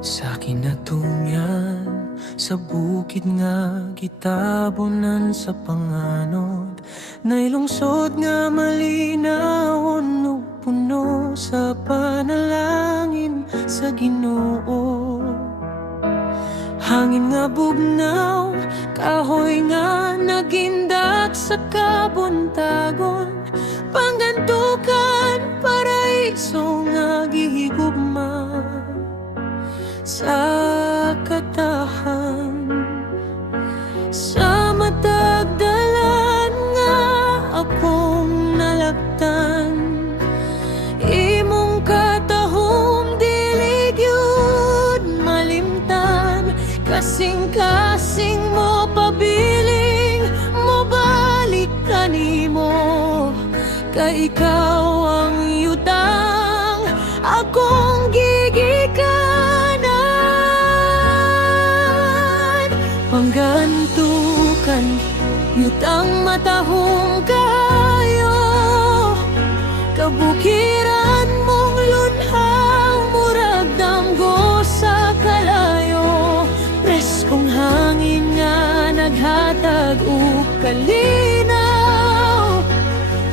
Sa kinatunyan, sa bukid nga gitabonan sa panganod, nailungsod nga malinawon ug puno sa panalangin sa Ginoo. Hangin nga bugnaw, kahoy nga nagindak sa kabuntagon, panggantukan, paraiso nga gihigugma sa katahan. Sa matag dalan nga akong nalagtan, imong katahom dili gyud malimtan. Kasing-kasing mo pabiling mo balik kanimo, kay ikaw ang yutang akong gigikanan. Panggantukan, yutang matahong kayo, kabukiran mong lunhaw, murag damgo sa kalayo. Preskong hangin nga naghatag og kalinaw,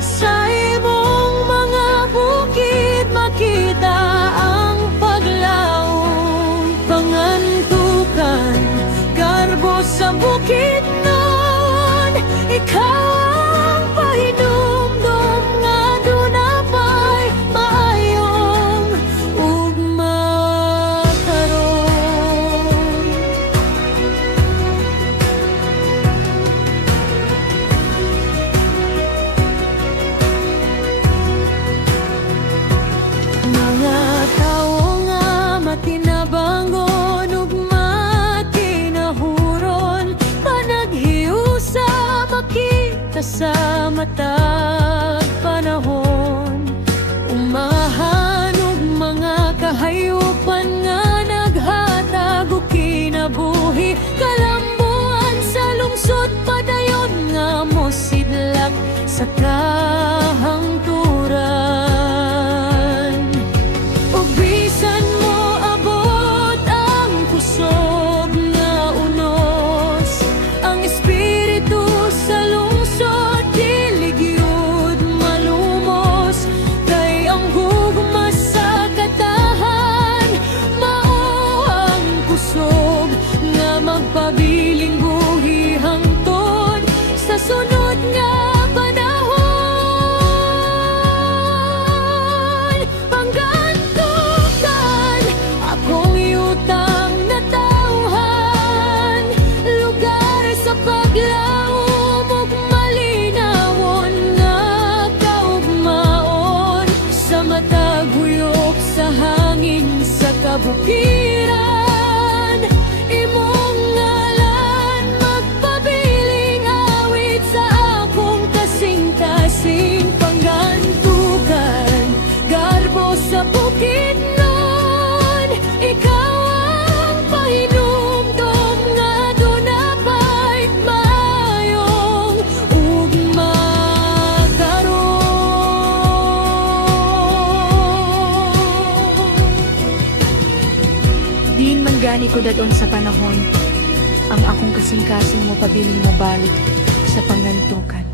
sa imong mga bukid makita ang paglaom. Pangantukan, garbo sa bukid nun, ikaw ang pahinumdum nga dunapay maayong ugma karon. Mga tawo nga matinabangon ug matinahuron, panaghiusa makita sa matag panahon. Umahan ug mga kahayupan nga naghatag og kinabuhi, kalambuan sa lungsod padayon nga mosidlak sa kahangturan. Ug bisan mo abot ang kusog nga unos, ang espiritu sa lungsod dili gyud malumos. Kay ang gugma sa katahan mao ang kusog nga magpabiling buhi hangtod sa sunod nga panahon. Panggantukan, akong yutang natawhan, lugar sa paglaom ug malinawon nga kaugmaon. Sa matag huyok sa hangin sa kabukiran, imong ngalan magpabiling awit sa akong kasing-kasing. Panggantukan, garbo sa bukid nun, ikaw ang pahinumdum nga dunapay maayong ugma karon. Diin man gani ko dadon sa panahon, ang akong kasing-kasing mo pabiling mo balik sa panggantukan.